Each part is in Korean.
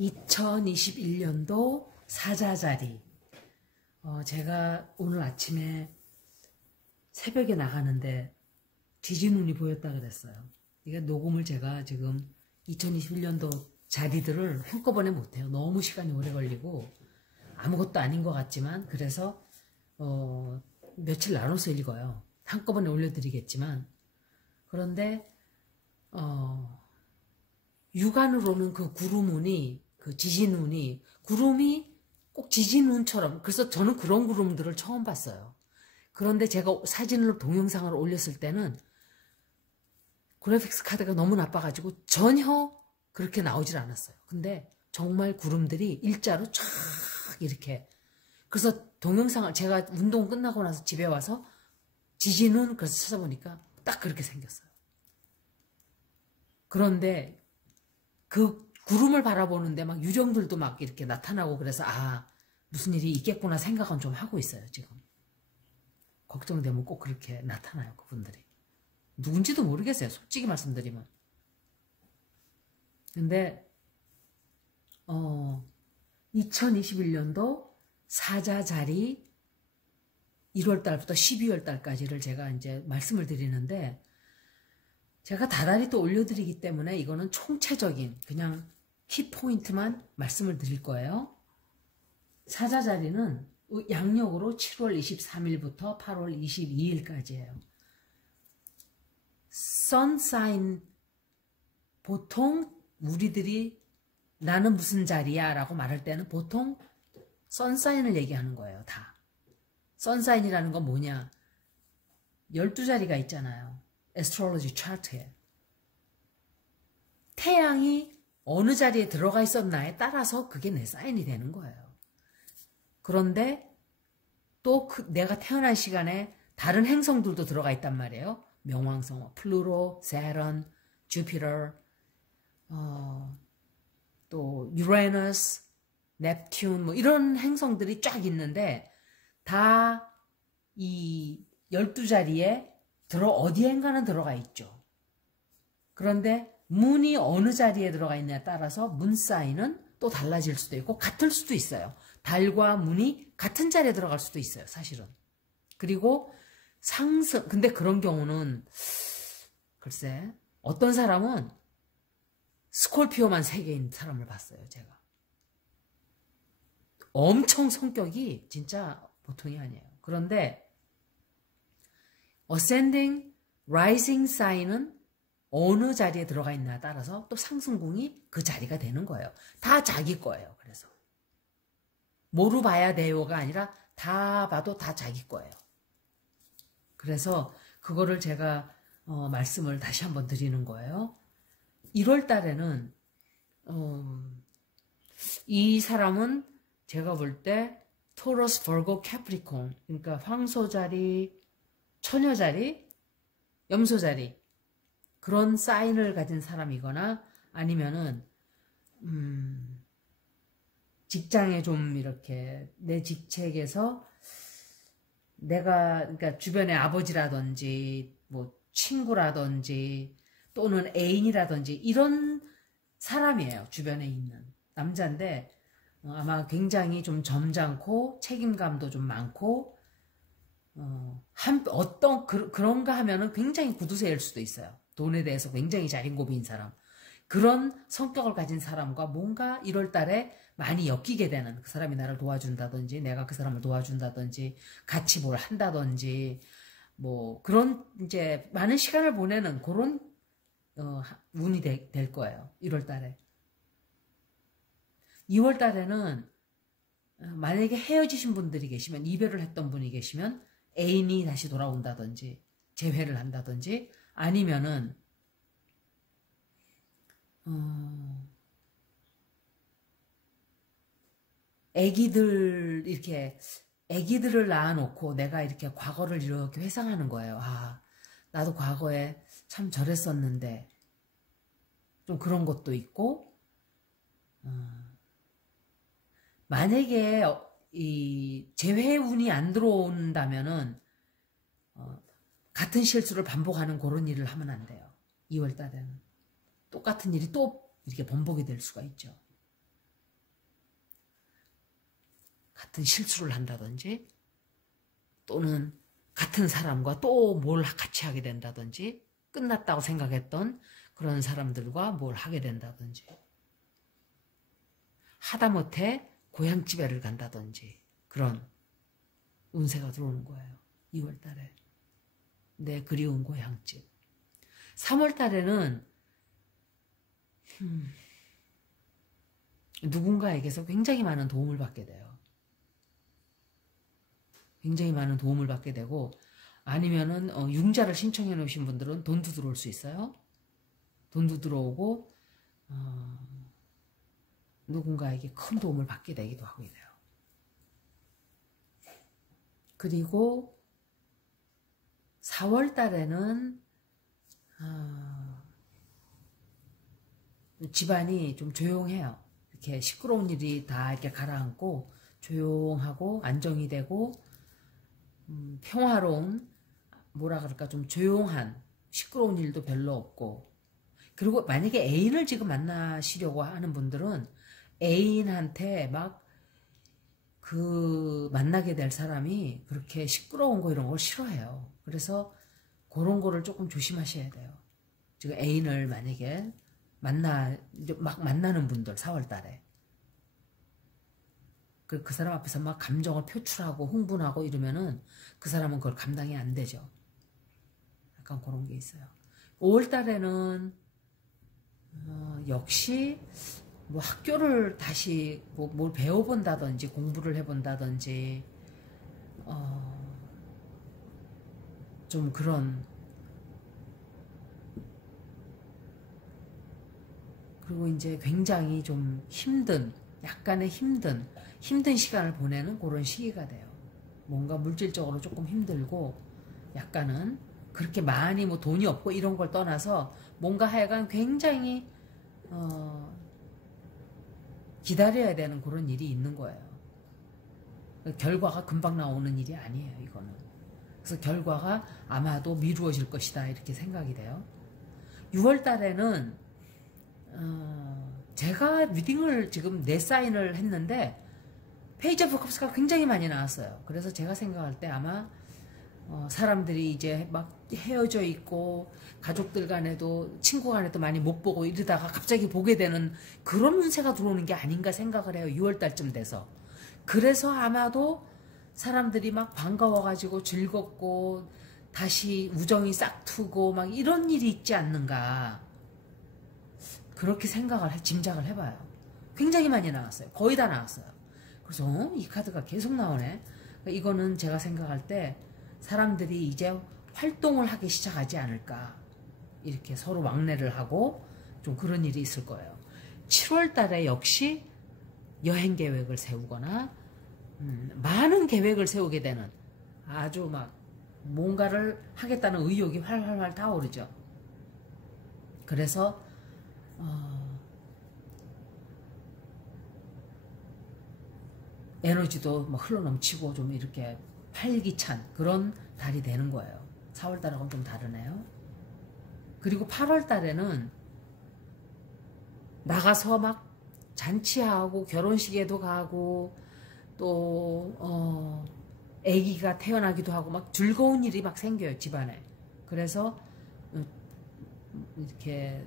2021년도 사자자리. 제가 오늘 아침에 새벽에 나가는데 뒤지눈이 보였다 그랬어요. 이게 녹음을 제가 지금 2021년도 자리들을 한꺼번에 못해요. 너무 시간이 오래 걸리고 아무것도 아닌 것 같지만, 그래서 며칠 나눠서 읽어요. 한꺼번에 올려드리겠지만, 그런데 육안으로는 그 구름운이, 그 지진운이, 구름이 꼭 지진운처럼, 그래서 저는 그런 구름들을 처음 봤어요. 그런데 제가 사진을 동영상을 올렸을 때는 그래픽스 카드가 너무 나빠가지고 전혀 그렇게 나오질 않았어요. 근데 정말 구름들이 일자로 쫙 이렇게, 그래서 동영상을 제가 운동 끝나고 나서 집에 와서 지진운 그래서 찾아보니까 딱 그렇게 생겼어요. 그런데 그 구름을 바라보는데 막 유령들도 막 이렇게 나타나고, 그래서 무슨 일이 있겠구나 생각은 좀 하고 있어요. 지금 걱정되면 꼭 그렇게 나타나요. 그분들이 누군지도 모르겠어요, 솔직히 말씀드리면. 근데 2021년도 사자자리 1월달부터 12월달까지를 제가 이제 말씀을 드리는데, 제가 다달이 또 올려드리기 때문에 이거는 총체적인 그냥 키포인트만 말씀을 드릴 거예요. 사자자리는 양력으로 7월 23일부터 8월 22일까지예요. 선사인, 보통 우리들이 나는 무슨 자리야 라고 말할 때는 보통 선사인을 얘기하는 거예요. 다. 선사인이라는 건 뭐냐, 12자리가 있잖아요. 에스트롤로지 차트에. 태양이 어느 자리에 들어가 있었나에 따라서 그게 내 사인이 되는 거예요. 그런데 또 내가 태어난 시간에 다른 행성들도 들어가 있단 말이에요. 명왕성, 플루토, 세런, 주피터, 또 유레너스, 넵튠, 뭐 이런 행성들이 쫙 있는데 다 이 12자리에 어디엔가는 들어가 있죠. 그런데 문이 어느 자리에 들어가 있냐에 따라서 문 사인은 또 달라질 수도 있고 같을 수도 있어요. 달과 문이 같은 자리에 들어갈 수도 있어요, 사실은. 그리고 상승, 근데 그런 경우는 글쎄, 어떤 사람은 스콜피오만 3개인 사람을 봤어요, 제가. 엄청 성격이 진짜 보통이 아니에요. 그런데 ascending, rising sign은 어느 자리에 들어가 있냐에 따라서 또 상승궁이 그 자리가 되는 거예요. 다 자기 거예요. 그래서 뭐로 봐야 돼요가 아니라 다 봐도 다 자기 거예요. 그래서 그거를 제가 말씀을 다시 한번 드리는 거예요. 1월 달에는 이 사람은 제가 볼 때 토러스, 버고, 캐프리콘, 그러니까 황소자리, 처녀자리, 염소자리, 그런 사인을 가진 사람이거나 아니면은 직장에 좀 이렇게 내 직책에서 내가, 그러니까 주변에 아버지라든지 뭐 친구라든지 또는 애인이라든지 이런 사람이에요. 주변에 있는 남자인데 아마 굉장히 좀 점잖고 책임감도 좀 많고 그런가 하면은 굉장히 구두쇠일 수도 있어요. 돈에 대해서 굉장히 자린고비인 사람. 그런 성격을 가진 사람과 뭔가 1월 달에 많이 엮이게 되는, 그 사람이 나를 도와준다든지 내가 그 사람을 도와준다든지 같이 뭘 한다든지 뭐 그런 이제 많은 시간을 보내는 그런 운이 될 거예요. 1월 달에. 2월 달에는 만약에 헤어지신 분들이 계시면, 이별을 했던 분이 계시면 애인이 다시 돌아온다든지 재회를 한다든지 아니면은 애기들을 낳아놓고 내가 이렇게 과거를 이렇게 회상하는 거예요. 나도 과거에 참 저랬었는데, 좀 그런 것도 있고, 만약에 이 재회운이 안 들어온다면은 같은 실수를 반복하는 그런 일을 하면 안 돼요. 2월 달에는 똑같은 일이 또 이렇게 번복이 될 수가 있죠. 같은 실수를 한다든지 또는 같은 사람과 또 뭘 같이 하게 된다든지 끝났다고 생각했던 그런 사람들과 뭘 하게 된다든지 하다못해 고향집에를 간다든지 그런 운세가 들어오는 거예요. 2월 달에. 내 그리운 고향집. 3월 달에는 누군가에게서 굉장히 많은 도움을 받게 돼요. 굉장히 많은 도움을 받게 되고 아니면은 융자를 신청해 놓으신 분들은 돈도 들어올 수 있어요. 돈도 들어오고 누군가에게 큰 도움을 받게 되기도 하게 돼요. 그리고 4월 달에는 집안이 좀 조용해요. 이렇게 시끄러운 일이 다 이렇게 가라앉고 조용하고 안정이 되고 평화로운 뭐라 그럴까 좀 조용한 시끄러운 일도 별로 없고 그리고 만약에 애인을 지금 만나시려고 하는 분들은 애인한테 막 그 만나게 될 사람이 그렇게 시끄러운 거 이런 걸 싫어해요. 그래서 그런 거를 조금 조심하셔야 돼요. 지금 애인을 만약에 막 만나는 분들 4월 달에 그 사람 앞에서 막 감정을 표출하고 흥분하고 이러면은 그 사람은 그걸 감당이 안 되죠. 약간 그런 게 있어요. 5월 달에는 역시 뭐 학교를 다시 뭘 배워본다든지 공부를 해본다든지 좀 그런 그리고 이제 굉장히 좀 약간의 힘든 시간을 보내는 그런 시기가 돼요. 뭔가 물질적으로 조금 힘들고 약간은 그렇게 많이 뭐 돈이 없고 이런 걸 떠나서 뭔가 하여간 굉장히 기다려야 되는 그런 일이 있는 거예요. 결과가 금방 나오는 일이 아니에요, 이거는. 그래서 결과가 아마도 미루어질 것이다, 이렇게 생각이 돼요. 6월 달에는, 제가 리딩을 지금 4사인을 했는데, 페이지 오브 컵스가 굉장히 많이 나왔어요. 그래서 제가 생각할 때 아마, 사람들이 이제 막 헤어져 있고 가족들 간에도 친구 간에도 많이 못 보고 이러다가 갑자기 보게 되는 그런 운세가 들어오는 게 아닌가 생각을 해요. 6월달쯤 돼서. 그래서 아마도 사람들이 막 반가워가지고 즐겁고 다시 우정이 싹트고 막 이런 일이 있지 않는가 그렇게 짐작을 해봐요. 굉장히 많이 나왔어요. 거의 다 나왔어요. 그래서 이 카드가 계속 나오네. 이거는 제가 생각할 때 사람들이 이제 활동을 하기 시작하지 않을까. 이렇게 서로 왕래를 하고 좀 그런 일이 있을 거예요. 7월 달에 역시 여행 계획을 세우거나 많은 계획을 세우게 되는 아주 막 뭔가를 하겠다는 의욕이 활활활 타오르죠. 그래서 에너지도 뭐 흘러넘치고 좀 이렇게 활기찬 그런 달이 되는 거예요. 4월 달하고는 좀 다르네요. 그리고 8월 달에는 나가서 막 잔치하고 결혼식에도 가고 또 아기가 태어나기도 하고 막 즐거운 일이 막 생겨요, 집안에. 그래서 이렇게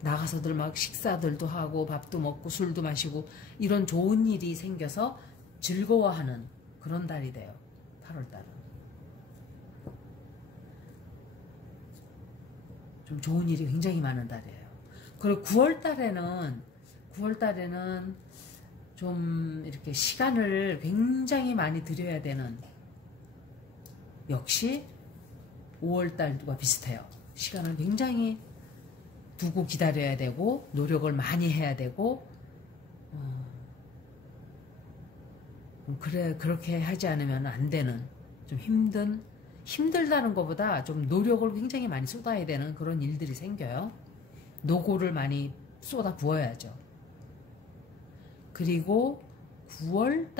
나가서들 막 식사들도 하고 밥도 먹고 술도 마시고 이런 좋은 일이 생겨서 즐거워하는 그런 달이 돼요. 8월 달은. 좀 좋은 일이 굉장히 많은 달이에요. 그리고 9월 달에는 좀 이렇게 시간을 굉장히 많이 들여야 되는 역시 5월 달과 비슷해요. 시간을 굉장히 두고 기다려야 되고 노력을 많이 해야 되고 그렇게 하지 않으면 안 되는 좀 힘들다는 것보다 좀 노력을 굉장히 많이 쏟아야 되는 그런 일들이 생겨요. 노고를 많이 쏟아 부어야죠. 그리고 9월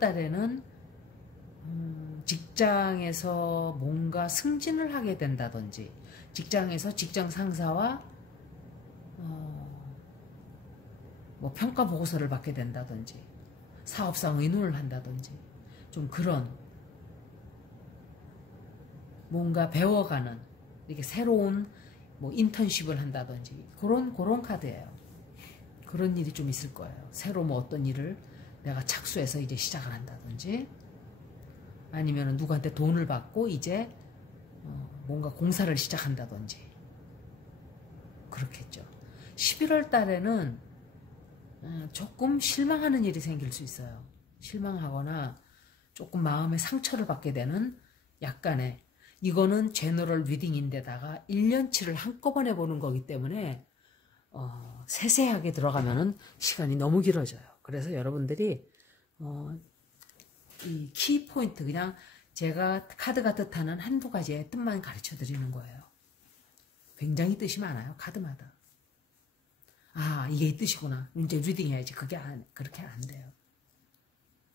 달에는 직장에서 뭔가 승진을 하게 된다든지 직장에서 직장 상사와 뭐 평가 보고서를 받게 된다든지 사업상 의논을 한다든지 좀 그런 뭔가 배워가는 이렇게 새로운 뭐 인턴십을 한다든지 그런 카드예요. 그런 일이 좀 있을 거예요. 새로 뭐 어떤 일을 내가 착수해서 이제 시작을 한다든지 아니면 누구한테 돈을 받고 이제 뭔가 공사를 시작한다든지 그렇겠죠. 11월 달에는 조금 실망하는 일이 생길 수 있어요. 실망하거나 조금 마음의 상처를 받게 되는 약간의 이거는 제너럴 리딩인데다가 1년치를 한꺼번에 보는 거기 때문에 세세하게 들어가면은 시간이 너무 길어져요. 그래서 여러분들이 이 키포인트 그냥 제가 카드가 뜻하는 한두 가지의 뜻만 가르쳐 드리는 거예요. 굉장히 뜻이 많아요. 카드마다. 아 이게 이 뜻이구나. 이제 리딩 해야지. 그렇게 안 돼요.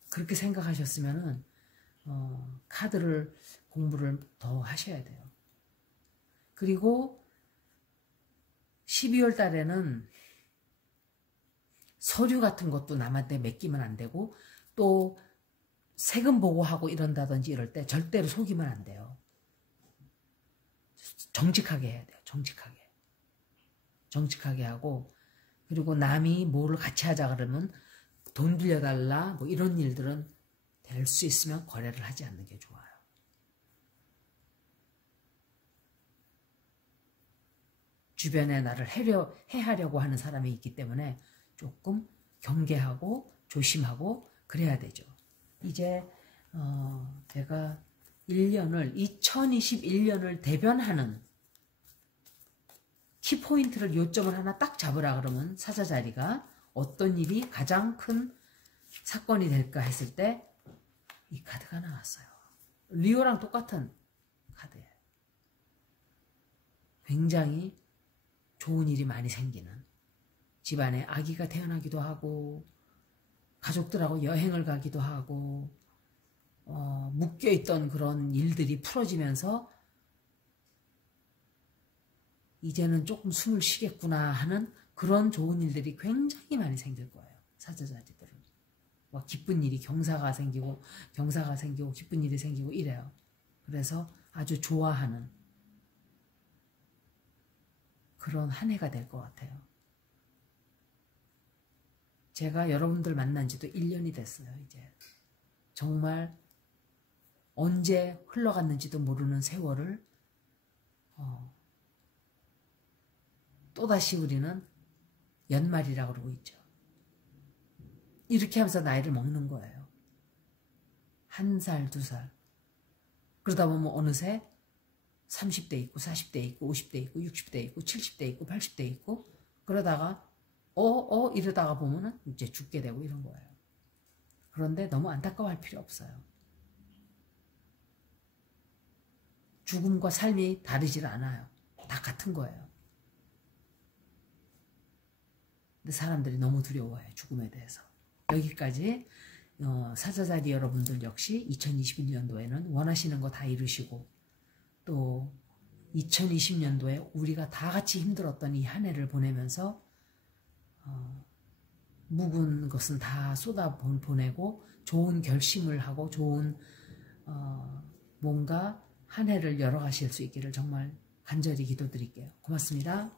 그렇게 생각하셨으면은 카드를 공부를 더 하셔야 돼요. 그리고 12월 달에는 서류 같은 것도 남한테 맡기면 안 되고 또 세금 보고하고 이런다든지 이럴 때 절대로 속이면 안 돼요. 정직하게 해야 돼요. 정직하게 하고 그리고 남이 뭐를 같이 하자 그러면 돈 빌려달라 뭐 이런 일들은 될 수 있으면 거래를 하지 않는 게 좋아요. 주변에 나를 해하려고 하는 사람이 있기 때문에 조금 경계하고 조심하고 그래야 되죠. 이제 제가 2021년을 대변하는 키포인트를 요점을 하나 딱 잡으라 그러면 사자자리가 어떤 일이 가장 큰 사건이 될까 했을 때 이 카드가 나왔어요. 리오랑 똑같은 카드예요. 굉장히 좋은 일이 많이 생기는 집안에 아기가 태어나기도 하고 가족들하고 여행을 가기도 하고 묶여있던 그런 일들이 풀어지면서 이제는 조금 숨을 쉬겠구나 하는 그런 좋은 일들이 굉장히 많이 생길 거예요. 사자자리들은. 막 기쁜 일이 경사가 생기고 기쁜 일이 생기고 이래요. 그래서 아주 좋아하는 그런 한 해가 될 것 같아요. 제가 여러분들 만난 지도 1년이 됐어요. 이제 정말 언제 흘러갔는지도 모르는 세월을 또다시 우리는 연말이라고 그러고 있죠. 이렇게 하면서 나이를 먹는 거예요. 1살, 2살. 그러다 보면 어느새 30대 있고 40대 있고 50대 있고 60대 있고 70대 있고 80대 있고 그러다가 이러다가 보면은 이제 죽게 되고 이런 거예요. 그런데 너무 안타까워할 필요 없어요. 죽음과 삶이 다르질 않아요. 다 같은 거예요. 근데 사람들이 너무 두려워해요. 죽음에 대해서. 여기까지 사자자리 여러분들 역시 2021년도에는 원하시는 거 다 이루시고 또 2020년도에 우리가 다 같이 힘들었던 이 한 해를 보내면서 묵은 것은 다 쏟아보내고 좋은 결심을 하고 좋은 뭔가 한 해를 열어가실 수 있기를 정말 간절히 기도드릴게요. 고맙습니다.